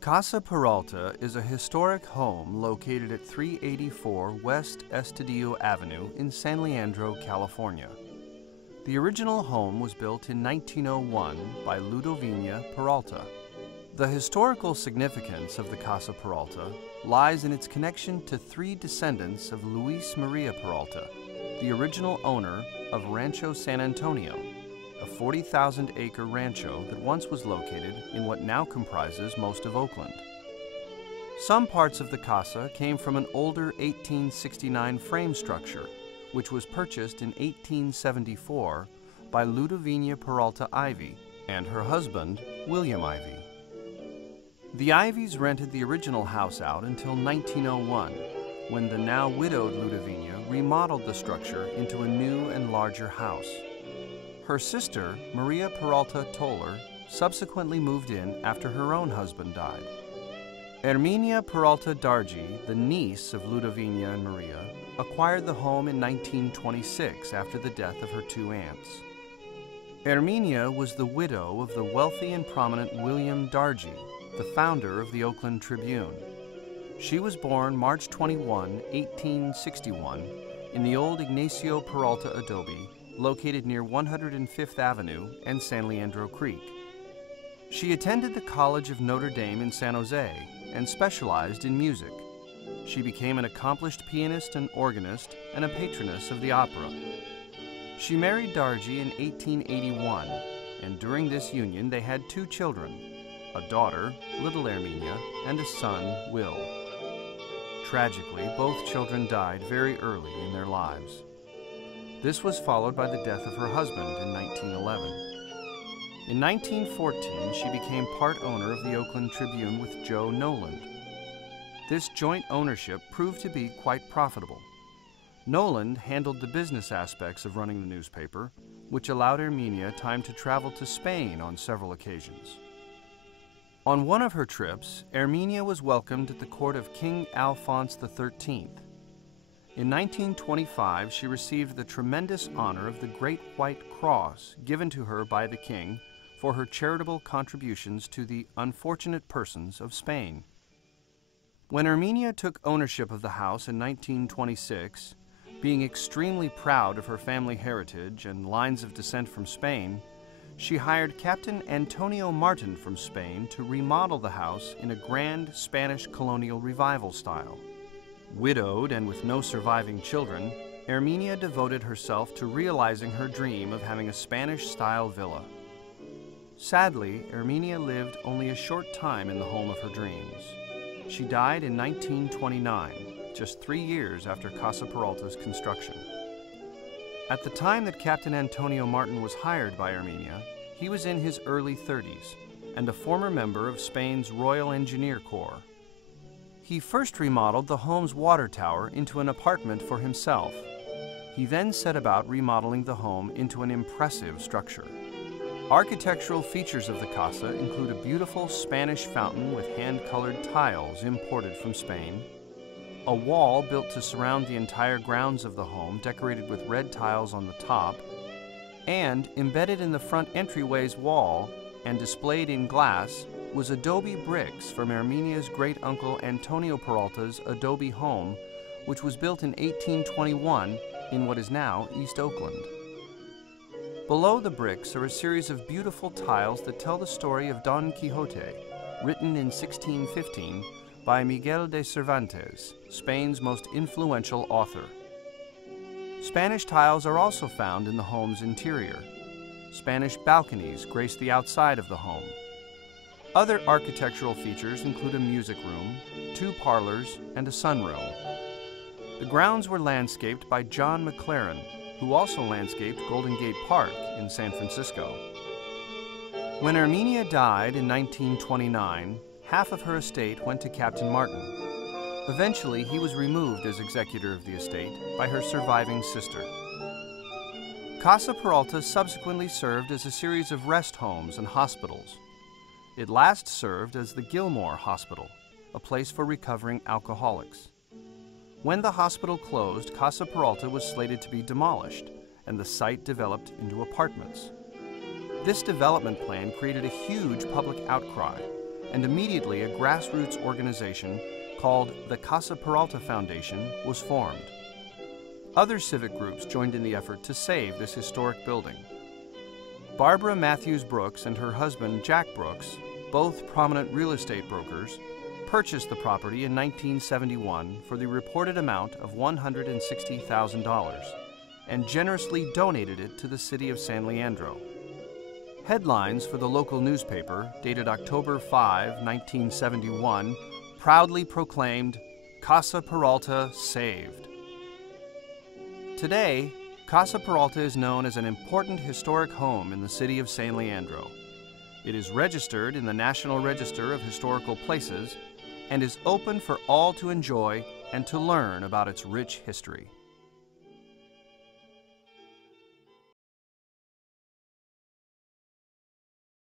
Casa Peralta is a historic home located at 384 West Estudillo Avenue in San Leandro, California. The original home was built in 1901 by Herminia Peralta. The historical significance of the Casa Peralta lies in its connection to three descendants of Luis Maria Peralta, the original owner of Rancho San Antonio, a 40,000-acre rancho that once was located in what now comprises most of Oakland. Some parts of the casa came from an older 1869 frame structure, which was purchased in 1874 by Herminia Peralta Ivy and her husband, William Ivy. The Ivies rented the original house out until 1901, when the now widowed Herminia remodeled the structure into a new and larger house. Her sister, Maria Peralta Toller, subsequently moved in after her own husband died. Herminia Peralta Dargie, the niece of Herminia and Maria, acquired the home in 1926 after the death of her two aunts. Herminia was the widow of the wealthy and prominent William Dargie, the founder of the Oakland Tribune. She was born March 21, 1861, in the old Ignacio Peralta adobe located near 105th Avenue and San Leandro Creek. She attended the College of Notre Dame in San Jose and specialized in music. She became an accomplished pianist and organist and a patroness of the opera. She married Dargie in 1881, and during this union they had two children, a daughter, little Herminia, and a son, Will. Tragically, both children died very early in their lives. This was followed by the death of her husband in 1911. In 1914, she became part owner of the Oakland Tribune with Joe Noland. This joint ownership proved to be quite profitable. Noland handled the business aspects of running the newspaper, which allowed Herminia time to travel to Spain on several occasions. On one of her trips, Herminia was welcomed at the court of King Alphonse XIII. In 1925, she received the tremendous honor of the Great White Cross given to her by the king for her charitable contributions to the unfortunate persons of Spain. When Herminia took ownership of the house in 1926, being extremely proud of her family heritage and lines of descent from Spain, she hired Captain Antonio Martin from Spain to remodel the house in a grand Spanish colonial revival style. Widowed and with no surviving children, Herminia devoted herself to realizing her dream of having a Spanish-style villa. Sadly, Herminia lived only a short time in the home of her dreams. She died in 1929, just 3 years after Casa Peralta's construction. At the time that Captain Antonio Martin was hired by Herminia, he was in his early 30s and a former member of Spain's Royal Engineer Corps. He first remodeled the home's water tower into an apartment for himself. He then set about remodeling the home into an impressive structure. Architectural features of the casa include a beautiful Spanish fountain with hand-colored tiles imported from Spain, a wall built to surround the entire grounds of the home decorated with red tiles on the top, and embedded in the front entryway's wall and displayed in glass was adobe bricks from Herminia's great-uncle Antonio Peralta's adobe home, which was built in 1821 in what is now East Oakland. Below the bricks are a series of beautiful tiles that tell the story of Don Quixote, written in 1615 by Miguel de Cervantes, Spain's most influential author. Spanish tiles are also found in the home's interior. Spanish balconies grace the outside of the home. Other architectural features include a music room, 2 parlors, and a sunroom. The grounds were landscaped by John McLaren, who also landscaped Golden Gate Park in San Francisco. When Herminia died in 1929, half of her estate went to Captain Martin. Eventually, he was removed as executor of the estate by her surviving sister. Casa Peralta subsequently served as a series of rest homes and hospitals. It last served as the Gilmore Hospital, a place for recovering alcoholics. When the hospital closed, Casa Peralta was slated to be demolished, and the site developed into apartments. This development plan created a huge public outcry, and immediately a grassroots organization called the Casa Peralta Foundation was formed. Other civic groups joined in the effort to save this historic building. Barbara Matthews Brooks and her husband Jack Brooks, both prominent real estate brokers, purchased the property in 1971 for the reported amount of $160,000 and generously donated it to the city of San Leandro. Headlines for the local newspaper, dated October 5, 1971, proudly proclaimed, "Casa Peralta saved." Today, Casa Peralta is known as an important historic home in the city of San Leandro. It is registered in the National Register of Historical Places and is open for all to enjoy and to learn about its rich history.